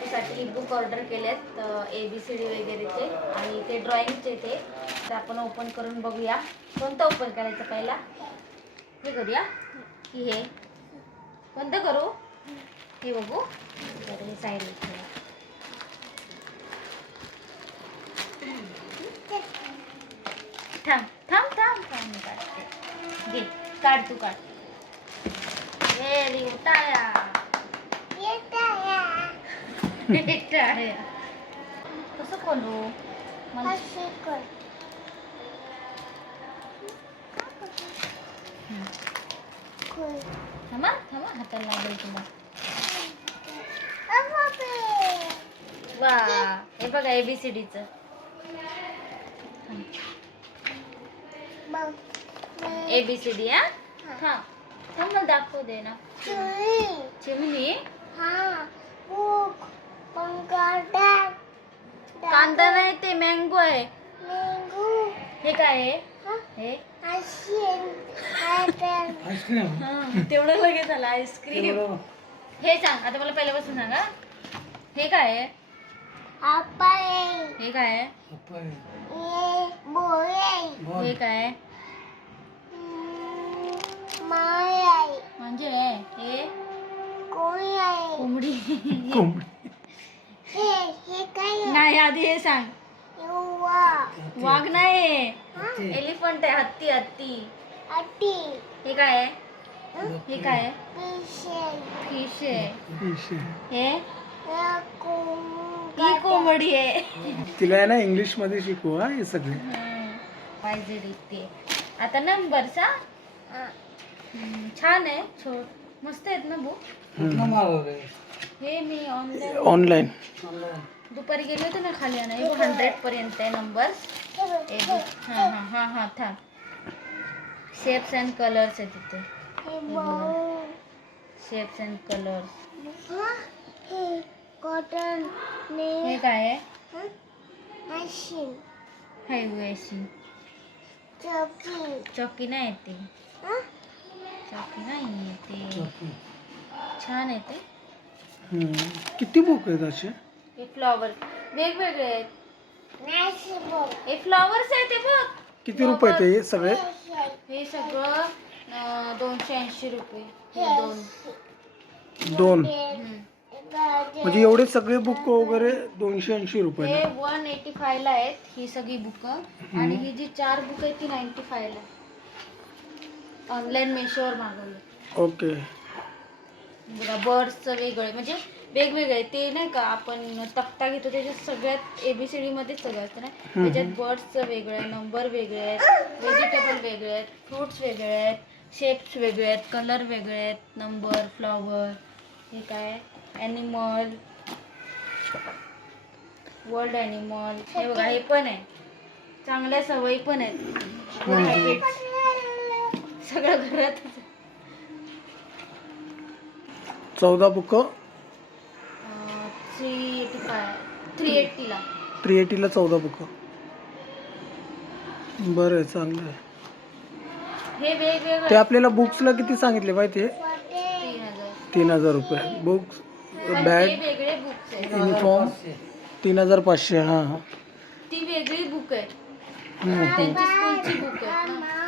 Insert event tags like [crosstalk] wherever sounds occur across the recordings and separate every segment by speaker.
Speaker 1: तिच्यासाठी book order केलेत A B C D वगैरेचे आणि ते ड्रॉइंगचे ते तर आपण ओपन करून बघूया. कोणतं ओपन करायचं पहिला? हे करूया. की हे? कोणतं करू? हे बघू. तर हे साईड थांब थांब थांब थांब काढते. घे काढ तू काढ. व्हेरी टाळ्या कसं खोलू? मला. थांबा थांबा हाताला लागेल तुला. वा हे बघा एबीसीडीचं एबीसीडी हा? थांब थांब मला दाखवू दे ना. चिमणी. कांदा. नाही ते मँगो आहे. हे काय आहे? हे?
Speaker 2: आईस्क्रीम.
Speaker 1: हा, तेवढं लगेच आलं आईस्क्रीम. हे सांग आता मला पहिल्यापासून सांगा. हे काय आहे? हे काय आहे? हे काय आहे? म्हणजे हे? कोंबडी. नाही आधी हे सांग. वाघ नाही. एलिफंट आहे हत्ती हत्ती. हे काय आहे? हे? काय आहे? फिश आहे हे? कोंबडी. आहे.
Speaker 2: तिला ना इंग्लिशमध्ये शिकू हा हे सगळे.
Speaker 1: पाहिजे ते. आता नंबर्स हा? हम्म, छान आहे. छोट मस्त आहेत ना बुक हे मी ऑनलाईन
Speaker 2: ऑनलाईन
Speaker 1: दुपारी गेले होते ना खाली आणा हंड्रेड पर्यंत आहे नंबर हाँ हाँ. हाँ हाँ थांब. शेप्स अँड कलर्स आहे तिथे. शेप्स अँड कलर्स
Speaker 3: कॉटन
Speaker 1: हे काय आहे?
Speaker 3: मशीन
Speaker 1: हायवे अशी.
Speaker 3: चौकी
Speaker 1: चौकी नाही येते चौकी नाही येते छान आहे ते.
Speaker 2: हम्म. किती बुक आहेत असे?
Speaker 1: हे फ्लॉवर. वेगवेगळे आहेत. हे फ्लॉवर्स आहे ते बघ.
Speaker 2: किती रुपये ते हे सगळे?
Speaker 1: हे सगळं अं, दोनशे ऐंशी रुपये. हे दोन.
Speaker 2: दोन.
Speaker 1: हम्म.
Speaker 2: म्हणजे एवढे सगळे बुक वगैरे दोनशे ऐंशी रुपये
Speaker 1: हे वन एटी फायला आहेत ही सगळी बुक आणि ही जी चार बुक आहेत ती नाईन्टी फायला ऑनलाईन मेशोवर मागवली.
Speaker 2: ओके
Speaker 1: बघा बर्ड्सचं वेगळं म्हणजे वेगवेगळे ते नाही का आपण तक्ता घेतो त्याच्यात सगळ्यात एबीसीडी मध्येच सगळं असतं ना. त्याच्यात बर्ड्सचं वेगळं आहे नंबर वेगळे आहेत व्हेजिटेबल वेगळे आहेत फ्रुट्स वेगळे आहेत शेप्स वेगळे आहेत कलर वेगळे आहेत नंबर फ्लॉवर हे काय ॲनिमल वर्ल्ड ॲनिमल हे बघा हे पण आहे. चांगल्या सवयी पण आहेत. Good habits. सगळं घरातच आहे.
Speaker 2: चौदा book.
Speaker 1: Three eighty five three एट्टीला
Speaker 2: three एटीला चौदा बुक. बरं आहे चांगलं आहे.
Speaker 1: हे वेगवेगळं
Speaker 2: ते आपल्याला बुक्सला किती सांगितले माहिती आहे?
Speaker 1: तीन हजार.
Speaker 2: तीन हजार रुपये. बुक्स
Speaker 1: पण
Speaker 2: बॅग
Speaker 1: ते वेगळे बुक्स आहेत.
Speaker 2: युनिफॉर्म तीन हजार पाचशे हां हां.
Speaker 1: ती वेगळी बुक आहे.
Speaker 2: हम्म, हम्म.
Speaker 1: त्यांची स्कूलची बुक आहे. ना.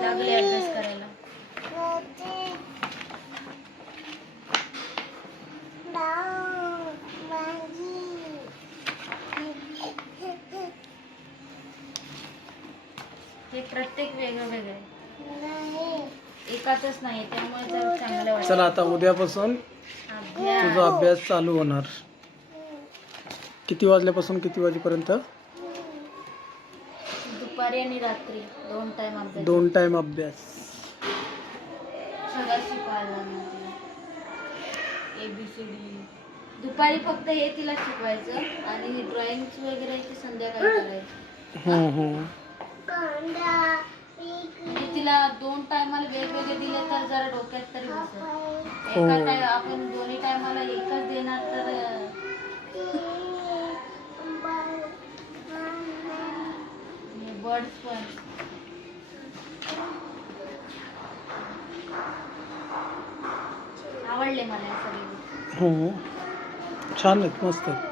Speaker 1: लागले अभ्यास करायला. हे प्रत्येक वेगळं वेगळं आहे नाही त्यामुळे जर चांगलं वाटतं
Speaker 2: चला आता उद्यापासून तुझा अभ्यास चालू होणार. किती वाजल्यापासून किती वाजेपर्यंत?
Speaker 1: दुपारी आणि रात्री दोन टाइम अभ्यास.
Speaker 2: दोन टाइम अभ्यास.
Speaker 1: सगळं शिकवायला एबीसीडी दुपारी फक्त हे तिला शिकवायचं आणि ड्रॉइंग वगैरे ते संध्याकाळी करायचं.
Speaker 2: हम्म, हम्म.
Speaker 1: म्हणजे तिला दोन टायमाला वेगवेगळे दिले तर जरा डोक्यात तरी बसेल
Speaker 2: हो.
Speaker 1: एका टाइम आपण दोन्ही टायमाला एकच देणार तर बर्ड्स पण. आवडले मला सगळे
Speaker 2: हो. छान आहेत मस्त आहेत.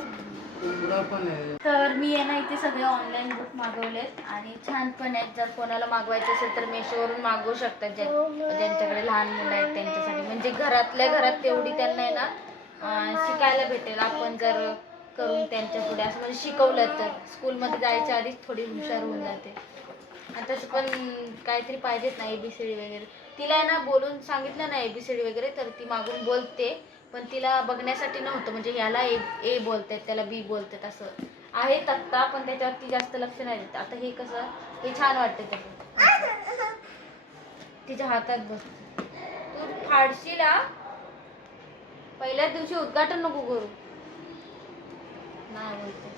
Speaker 1: तर मी आहे ना इथे सगळे ऑनलाईन बुक मागवलेत आणि छान पण आहेत. जर कोणाला मागवायचे असेल तर मेशोवरून मागवू शकतात ज्या ज्यांच्याकडे लहान मुलं आहेत त्यांच्यासाठी. म्हणजे घरातल्या घरात तेवढी त्यांना आहे ना शिकायला भेटेल. आपण जर करून त्यांच्या पुढे असं म्हणजे शिकवलं तर. स्कूलमध्ये जायच्या आधीच थोडी हुशार होऊन जाते. आणि तसं पण काहीतरी पाहिजेत ना एबीसीडी वगैरे. तिला आहे ना बोलून सांगितलं ना एबीसीडी वगैरे तर ती मागून बोलते. पण तिला बघण्यासाठी नव्हतं. म्हणजे ह्याला ए ए बोलतात त्याला बी बोलतात असं. आहे आत्ता पण त्याच्यावरती जास्त लक्ष नाही देत. आता हे कसं हे छान वाटतं त्याचं. तिच्या हातात बस. तू फाडशील पहिल्याच दिवशी उद्घाटन नको करू. नाही बोलते.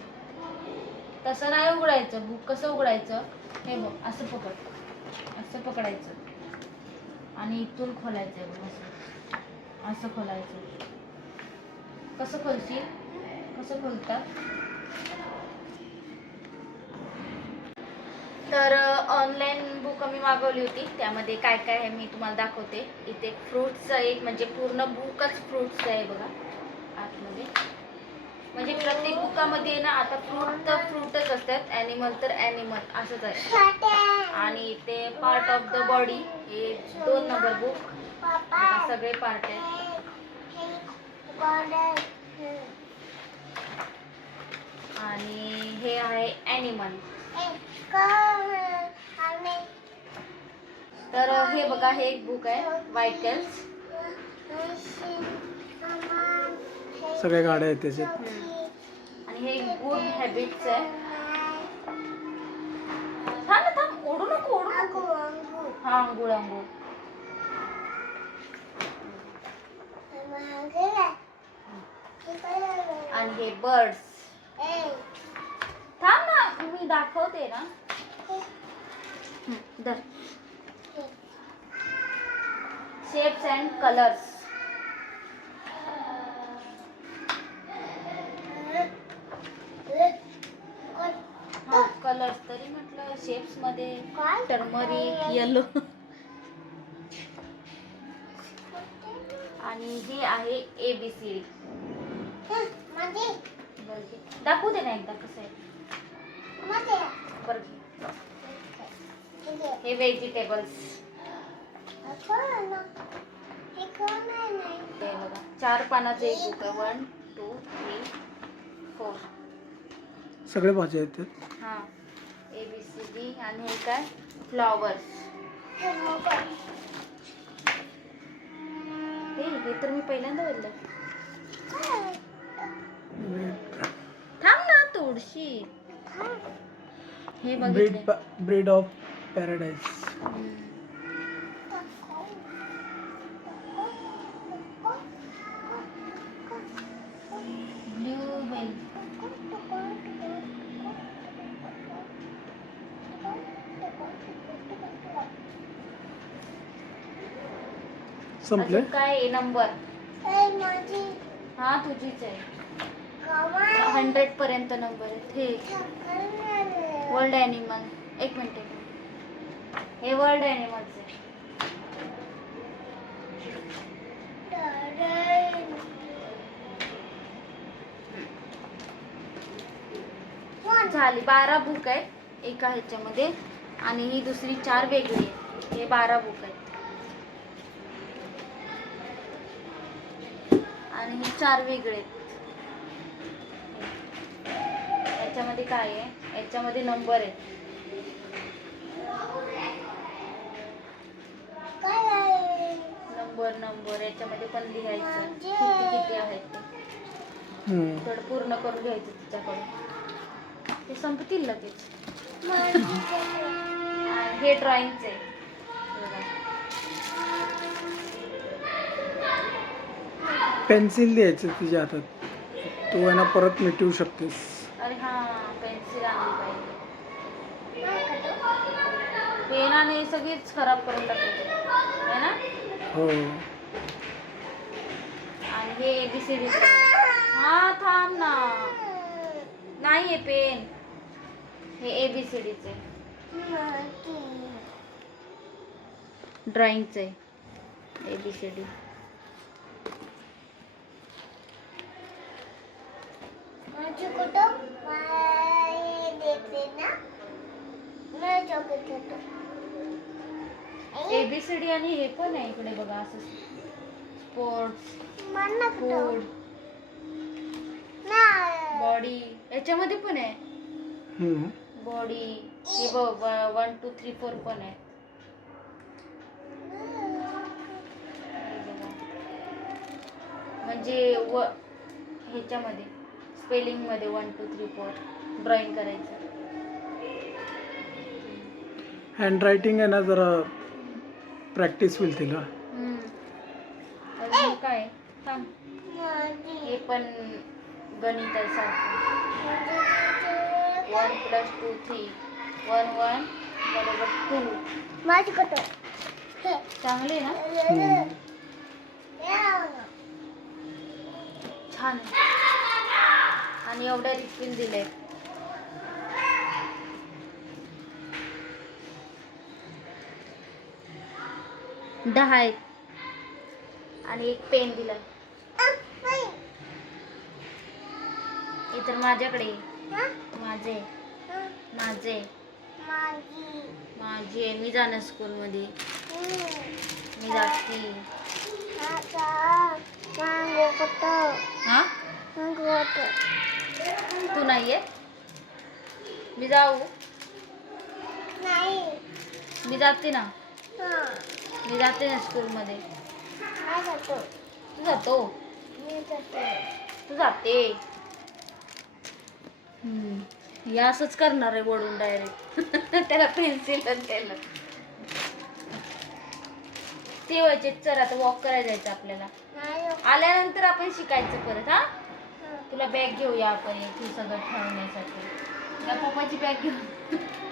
Speaker 1: तसं नाही उघडायचं. बुक कसं उघडायचं हे बघ असं पकड. असं पकडायचं. आणि इथून खोलायचं आहे बघ असं. असं खोलायचं. कसं खोलशील? कसं खोलतात तर ऑनलाईन बुक मी मागवली होती. त्यामध्ये काय काय आहे मी तुम्हाला दाखवते. इथे फ्रुट्सचं एक म्हणजे पूर्ण बुकच फ्रुट्सचं आहे बघा आतमध्ये. म्हणजे प्रत्येक बुकामध्ये आहे ना आता फ्रूट तर फ्रूटच असतात. ॲनिमल तर ॲनिमल असंच आहे. आणि ते पार्ट ऑफ द बॉडी हे दोन नंबर बुक सगळे पार्ट आहेत. आणि हे आहे ॲनिमल तर हे बघा हे एक बुक आहे व्हायकल्स
Speaker 2: सगळ्या गाड्या आहेत त्याच्यात
Speaker 1: आणि हे गुड हॅबिट्स आहे. थांब ना थांब ओढू नको ओढू नको. हा अंघोळ अंघोळ आणि हे बर्ड्स थांब ना मी दाखवते ना. धर. शेप्स अँड कलर्स हा कलर्स तरी म्हटलं शेप्समध्ये टर्मरिक येलो आणि हे आहे ए बी सी डी दाखवू दे ना एकदा कसं आहे. बरं. हे व्हेजिटेबल्स हे बघा. चार पानाचं एक book one two three four
Speaker 2: सगळ्या भाज्या आहेत
Speaker 1: हा. ए बी सी डी आणि हे काय? फ्लॉवर्स हे हे तर मी पहिल्यांदा बोललं थांब ना तोडशी हे
Speaker 2: ब्रीड
Speaker 1: बघितलं
Speaker 2: ब्रीड ऑफ
Speaker 1: बेल
Speaker 2: संपले
Speaker 1: अजून काय ए नंबर. हा तुझीच आहे. हंड्रेड पर्यंत नंबर आहेत. हे. वर्ल्ड ॲनिमल एक मिनिट एक हे वर्ल्ड ॲनिमल्स आहे झाली बारा बुक आहेत एका ह्याच्यामध्ये. आणि ही दुसरी चार वेगळी आहे हे बारा बुक आहेत. आणि हे चार वेगळे आहेत. याच्यामध्ये काय आहे? याच्यामध्ये नंबर आहेत नंबर नंबर याच्यामध्ये पण लिहायचं. किती किती आहेत ते. थोडं पूर्ण करून घ्यायचं तिच्याकडून. ते संपतील लगेच. आणि हे ड्रॉइंगचे आहे.
Speaker 2: पेन्सिल द्यायचं तिच्या हातात. तू आहे ना परत मिटवू शकतेस
Speaker 1: अरे हा पेन्सिल आणली पाहिजे पेनाने सगळीच खराब करून टाकायचे है ना?
Speaker 2: हो.
Speaker 1: आणि हे एबीसीडी हा थांब ना. नाही आहे पेन. हे एबीसीडीचे ड्रॉइंगचे एबीसीडी
Speaker 3: चिकोटो मैं देख लेना मैं चॉकलेट खातो
Speaker 1: एबीसीडी आणि हे पण आहे इकडे बघा असं स्पोर्ट्स फूड
Speaker 3: ना
Speaker 1: बॉडी याच्यामध्ये पण आहे.
Speaker 2: हम्म.
Speaker 1: बॉडी हे बघ वन टू थ्री फोर पण आहे. हे. म्हणजे व ह्याच्यामध्ये स्पेलिंगमध्ये one two three four drawing करायचं.
Speaker 2: हँडरायटिंग आहे ना जरा प्रॅक्टिस होईल तिला.
Speaker 1: हम्म. अजून काय? थांब. हे पण गणित आहे. सारखं one plus two three. One one बरोबर टू. चांगले ना?
Speaker 2: हम्म.
Speaker 1: छान. आणि एवढ्या रिफिल दिले दहा आहेत. आणि एक पेन दिलाय. हे तर माझ्याकडे आहे. माझे माझे
Speaker 3: माझी
Speaker 1: मी जाणार स्कूलमध्ये. मी जाते. हा? तू नाहीये? मी जाऊ.
Speaker 3: नाही.
Speaker 1: मी जाते ना.
Speaker 3: हां.
Speaker 1: मी जाते ना स्कूलमध्ये. तू जातो?
Speaker 3: मी जातो.
Speaker 1: तू जाते. हे असंच करणार आहे वडून डायरेक्ट [laughs] त्याला पेन्सिल त्याला ते व्हायचे चल आता वॉक करायला जायचं आपल्याला.
Speaker 3: नाही
Speaker 1: आल्यानंतर आपण शिकायचं परत हा?
Speaker 3: हां.
Speaker 1: तुला बॅग घेऊया आपण इथे सगळं ठेवण्यासाठी तुला पप्पाची बॅग घेऊ [laughs]